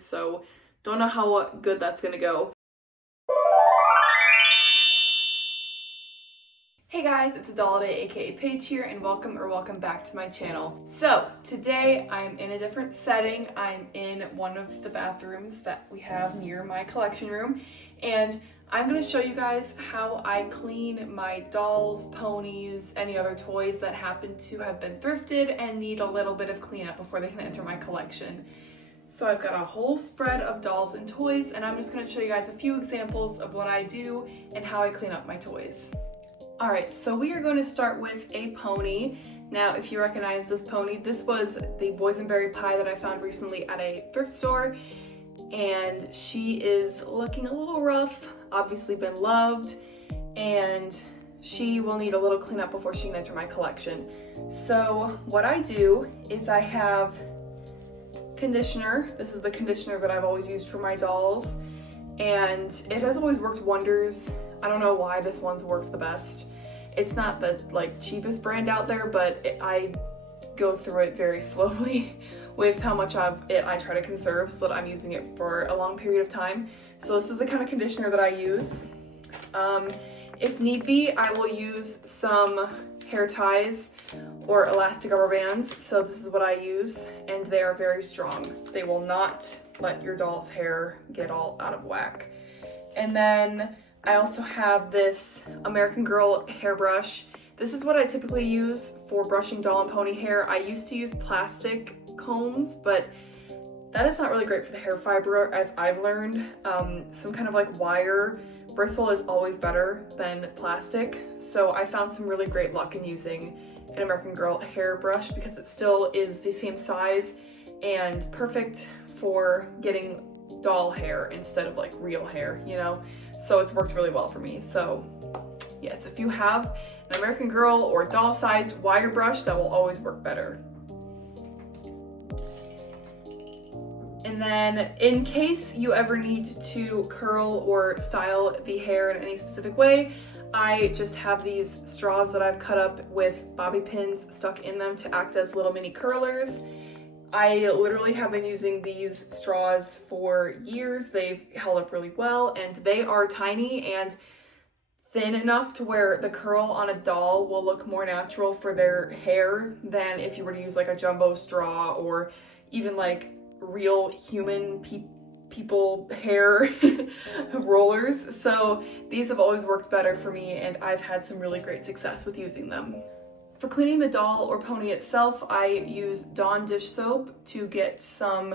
So don't know how good that's gonna go. Hey guys, it's Adalade, aka Paige here, and welcome back to my channel. So today I'm in a different setting. I'm in one of the bathrooms that we have near my collection room, and I'm going to show you guys how I clean my dolls, ponies, any other toys that happen to have been thrifted and need a little bit of cleanup before they can enter my collection. So I've got a whole spread of dolls and toys, and I'm just going to show you guys a few examples of what I do and how I clean up my toys. Alright, so we are going to start with a pony. Now, if you recognize this pony, this was the boysenberry pie that I found recently at a thrift store, and she is looking a little rough, obviously been loved, and she will need a little cleanup before she can enter my collection. So what I do is I have conditioner. This is the conditioner that I've always used for my dolls, and it has always worked wonders. I don't know why this one's worked the best. It's not the cheapest brand out there, but I go through it very slowly with how much of it I try to conserve so that I'm using it for a long period of time. So this is the kind of conditioner that I use. If need be, I will use some hair ties or elastic rubber bands. So this is what I use, and they are very strong. They will not let your doll's hair get all out of whack. And then I also have this American Girl hairbrush. This is what I typically use for brushing doll and pony hair. I used to use plastic combs, but that is not really great for the hair fiber, as I've learned. Some kind of wire bristle is always better than plastic. So I found some really great luck in using an American Girl hairbrush because it still is the same size and perfect for getting doll hair instead of real hair, you know? So it's worked really well for me. So yes, if you have an American Girl or doll-sized wire brush, that will always work better. And then in case you ever need to curl or style the hair in any specific way, I just have these straws that I've cut up with bobby pins stuck in them to act as little mini curlers. I literally have been using these straws for years. They've held up really well, and they are tiny and thin enough to where the curl on a doll will look more natural for their hair than if you were to use a jumbo straw or even real human people hair rollers. So these have always worked better for me, and I've had some really great success with using them. For cleaning the doll or pony itself, I use Dawn dish soap to get some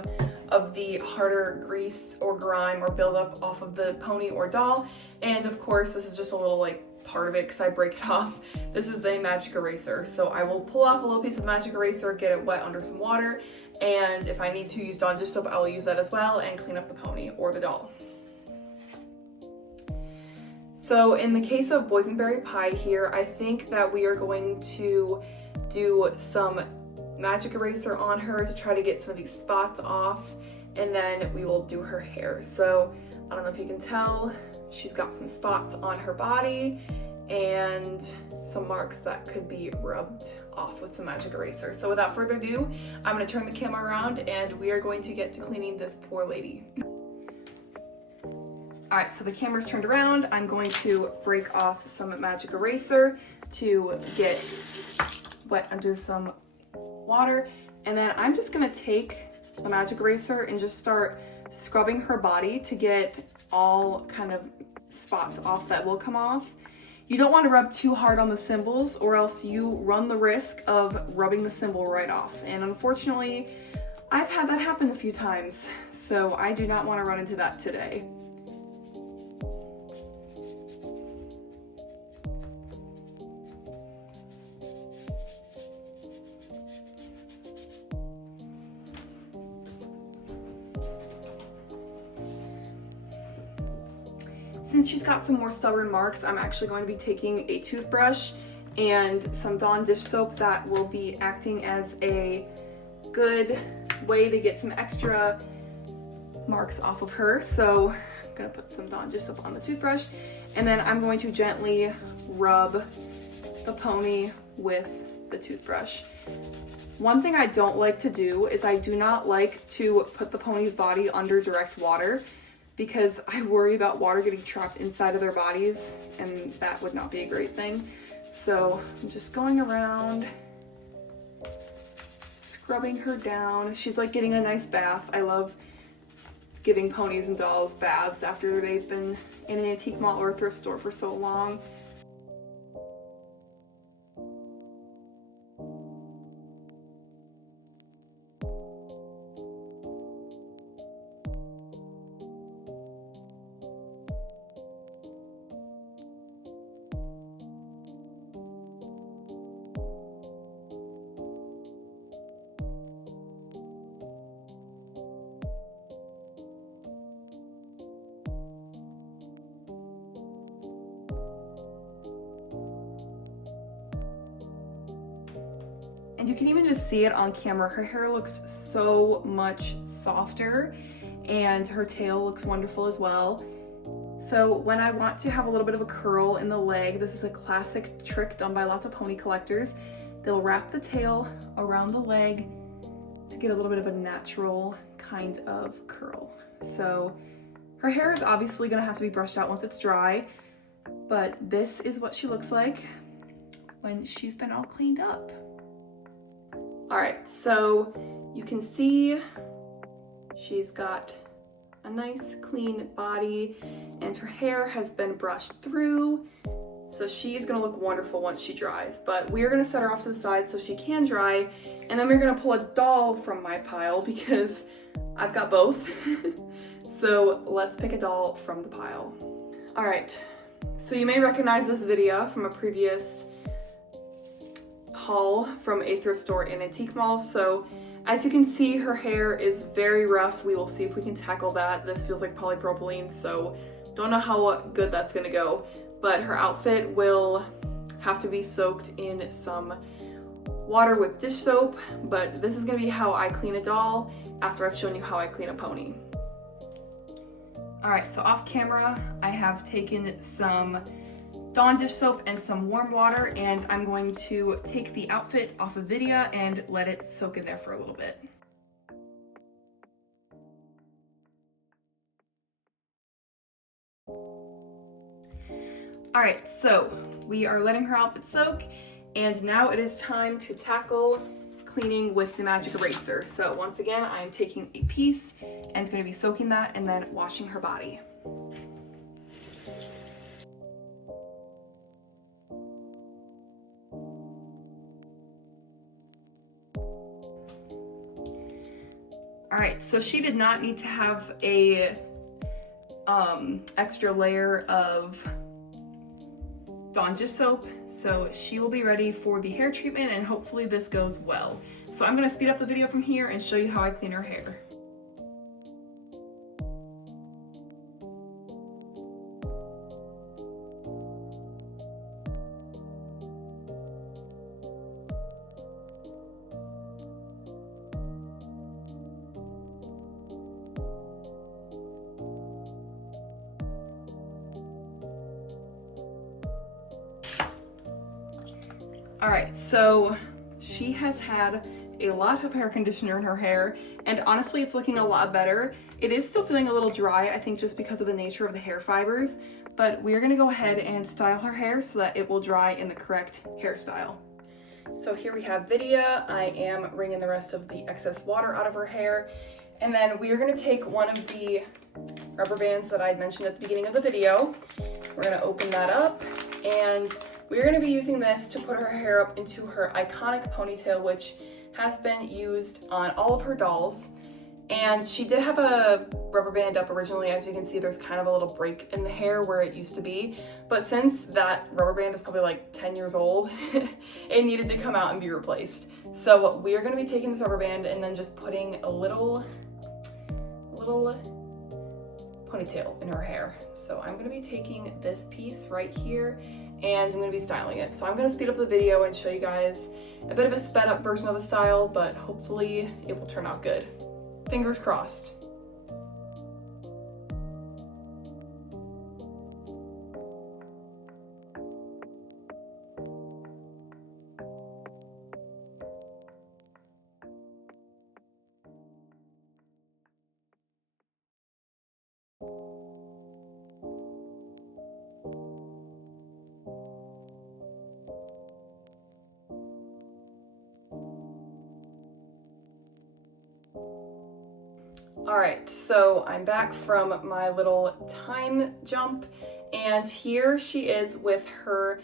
of the harder grease or grime or buildup off of the pony or doll. And of course, this is just a little part of it because I break it off. This is the magic eraser. So I will pull off a little piece of magic eraser, get it wet under some water, and if I need to use Dawn dish soap, I will use that as well and clean up the pony or the doll. So in the case of boysenberry pie here, I think that we are going to do some magic eraser on her to try to get some of these spots off, and then we will do her hair. So I don't know if you can tell, she's got some spots on her body and some marks that could be rubbed off with some magic eraser. So without further ado, I'm going to turn the camera around and we are going to get to cleaning this poor lady. Alright, so the camera's turned around. I'm going to break off some magic eraser to get wet under some water. And then I'm just gonna take the magic eraser and just start scrubbing her body to get all kind of spots off that will come off. You don't want to rub too hard on the cymbals, or else you run the risk of rubbing the cymbal right off. And unfortunately, I've had that happen a few times, so I do not want to run into that today. Since she's got some more stubborn marks, I'm actually going to be taking a toothbrush and some Dawn dish soap that will be acting as a good way to get some extra marks off of her. So I'm gonna put some Dawn dish soap on the toothbrush, and then I'm going to gently rub the pony with the toothbrush. One thing I don't like to do is I do not like to put the pony's body under direct water because I worry about water getting trapped inside of their bodies, and that would not be a great thing. So I'm just going around, scrubbing her down. She's like getting a nice bath. I love giving ponies and dolls baths after they've been in an antique mall or a thrift store for so long. And you can even just see it on camera. Her hair looks so much softer and her tail looks wonderful as well. So when I want to have a little bit of a curl in the leg, this is a classic trick done by lots of pony collectors. They'll wrap the tail around the leg to get a little bit of a natural kind of curl. So her hair is obviously gonna have to be brushed out once it's dry, but this is what she looks like when she's been all cleaned up. All right, so you can see she's got a nice clean body and her hair has been brushed through. So she's gonna look wonderful once she dries, but we're gonna set her off to the side so she can dry, and then we're gonna pull a doll from my pile because I've got both. So let's pick a doll from the pile. All right, so you may recognize this video from a previous haul from a thrift store and antique mall. So as you can see, her hair is very rough. We will see if we can tackle that. This feels like polypropylene, so don't know how good that's gonna go, but her outfit will have to be soaked in some water with dish soap, but this is gonna be how I clean a doll after I've shown you how I clean a pony. All right, so off camera, I have taken some Dawn dish soap and some warm water, and I'm going to take the outfit off of Vidya and let it soak in there for a little bit. All right, so we are letting her outfit soak, and now it is time to tackle cleaning with the magic eraser. So once again, I'm taking a piece and going to be soaking that and then washing her body. All right, so she did not need to have a extra layer of Dawn dish soap, so she will be ready for the hair treatment, and hopefully this goes well. So I'm gonna speed up the video from here and show you how I clean her hair. All right, so she has had a lot of hair conditioner in her hair, and honestly, it's looking a lot better. It is still feeling a little dry, I think just because of the nature of the hair fibers, but we're gonna go ahead and style her hair so that it will dry in the correct hairstyle. So here we have Vidya. I am wringing the rest of the excess water out of her hair, and then we are gonna take one of the rubber bands that I mentioned at the beginning of the video. We're gonna open that up, and we're gonna be using this to put her hair up into her iconic ponytail, which has been used on all of her dolls. And she did have a rubber band up originally. As you can see, there's kind of a little break in the hair where it used to be. But since that rubber band is probably like 10 years old, it needed to come out and be replaced. So we are gonna be taking this rubber band and then just putting a little ponytail in her hair. So I'm gonna be taking this piece right here and I'm gonna be styling it. So I'm gonna speed up the video and show you guys a bit of a sped up version of the style, but hopefully it will turn out good. Fingers crossed. Alright, so I'm back from my little time jump, and here she is with her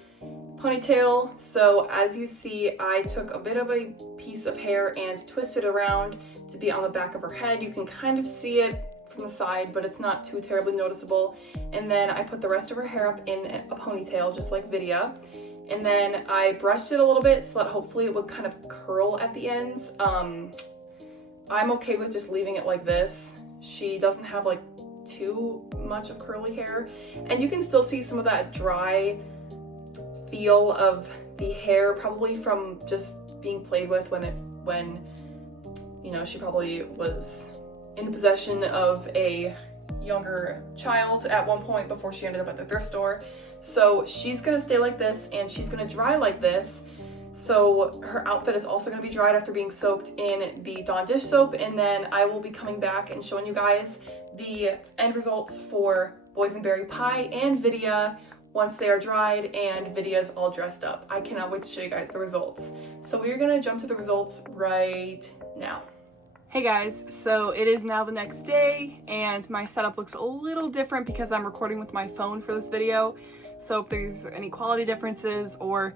ponytail. So as you see, I took a bit of a piece of hair and twisted around to be on the back of her head. You can kind of see it from the side, but it's not too terribly noticeable. And then I put the rest of her hair up in a ponytail, just like Vidya. And then I brushed it a little bit so that hopefully it would kind of curl at the ends. I'm okay with just leaving it like this. She doesn't have like too much of curly hair, and you can still see some of that dry feel of the hair, probably from just being played with when you know, she probably was in the possession of a younger child at one point before she ended up at the thrift store. So she's gonna stay like this, and she's gonna dry like this. So her outfit is also gonna be dried after being soaked in the Dawn dish soap, and then I will be coming back and showing you guys the end results for Boysenberry Pie and Vidya once they are dried and Vidya's all dressed up. I cannot wait to show you guys the results. So we are gonna jump to the results right now. Hey guys, so it is now the next day, and my setup looks a little different because I'm recording with my phone for this video. So if there's any quality differences or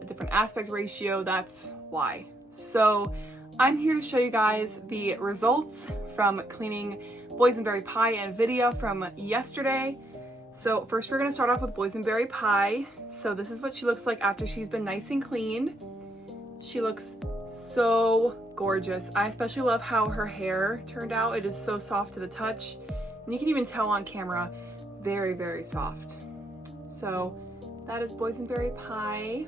a different aspect ratio, that's why. So I'm here to show you guys the results from cleaning Boysenberry Pie and Vidya from yesterday. So first we're gonna start off with Boysenberry Pie. So this is what she looks like after she's been nice and cleaned. She looks so gorgeous. I especially love how her hair turned out. It is so soft to the touch, and you can even tell on camera, very, very soft. So that is Boysenberry Pie.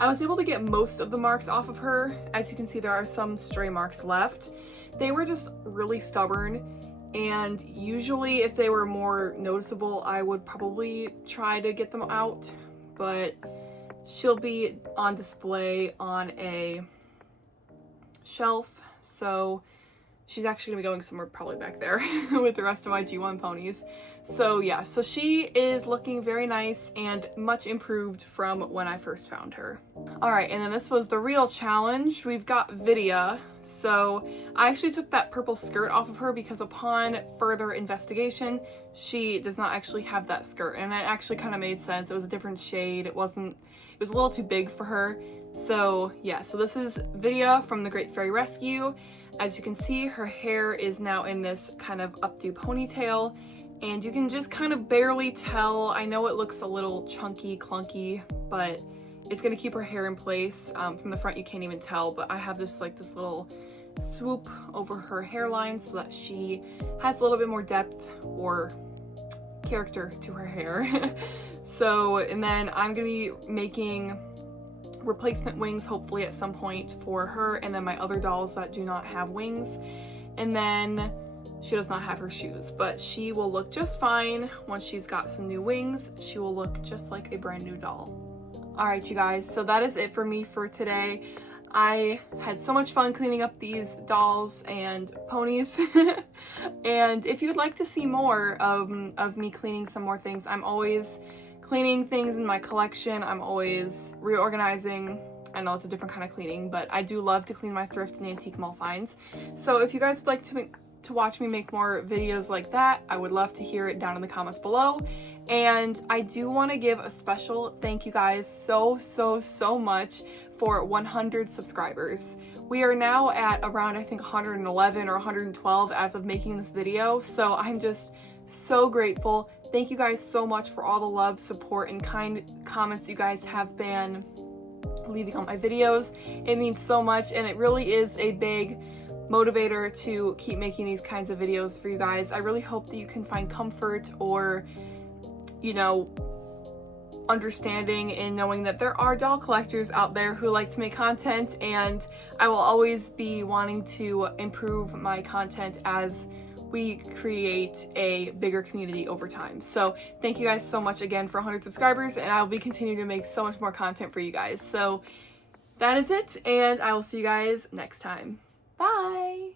I was able to get most of the marks off of her. As you can see, there are some stray marks left. They were just really stubborn, and usually if they were more noticeable, I would probably try to get them out, but she'll be on display on a shelf, so she's actually gonna be going somewhere probably back there with the rest of my G1 ponies. So yeah, so she is looking very nice and much improved from when I first found her. All right, and then this was the real challenge. We've got Vidya. So I actually took that purple skirt off of her because upon further investigation, she does not actually have that skirt, and it actually kind of made sense. It was a different shade. It was a little too big for her. So yeah, so this is Vidya from the Great Fairy Rescue. As you can see, her hair is now in this kind of updo ponytail, and you can just kind of barely tell. I know it looks a little chunky, clunky, but it's gonna keep her hair in place. From the front you can't even tell, but I have this little swoop over her hairline so that she has a little bit more depth or character to her hair. So, and then I'm gonna be making replacement wings hopefully at some point for her, and then my other dolls that do not have wings. And then she does not have her shoes, but she will look just fine once she's got some new wings. She will look just like a brand new doll. All right, you guys, so that is it for me for today. I had so much fun cleaning up these dolls and ponies. And if you would like to see more of me cleaning some more things, I'm always cleaning things in my collection. I'm always reorganizing. I know it's a different kind of cleaning, but I do love to clean my thrift and antique mall finds. So if you guys would like to watch me make more videos like that, I would love to hear it down in the comments below. And I do want to give a special thank you guys so much for 100 subscribers. We are now at around, I think, 111 or 112 as of making this video, so I'm just so grateful. Thank you guys so much for all the love, support, and kind comments you guys have been leaving on my videos. It means so much, and it really is a big motivator to keep making these kinds of videos for you guys. I really hope that you can find comfort or, you know, understanding in knowing that there are doll collectors out there who like to make content, and I will always be wanting to improve my content as we create a bigger community over time. So thank you guys so much again for 100 subscribers, and I'll be continuing to make so much more content for you guys. So that is it, and I will see you guys next time. Bye!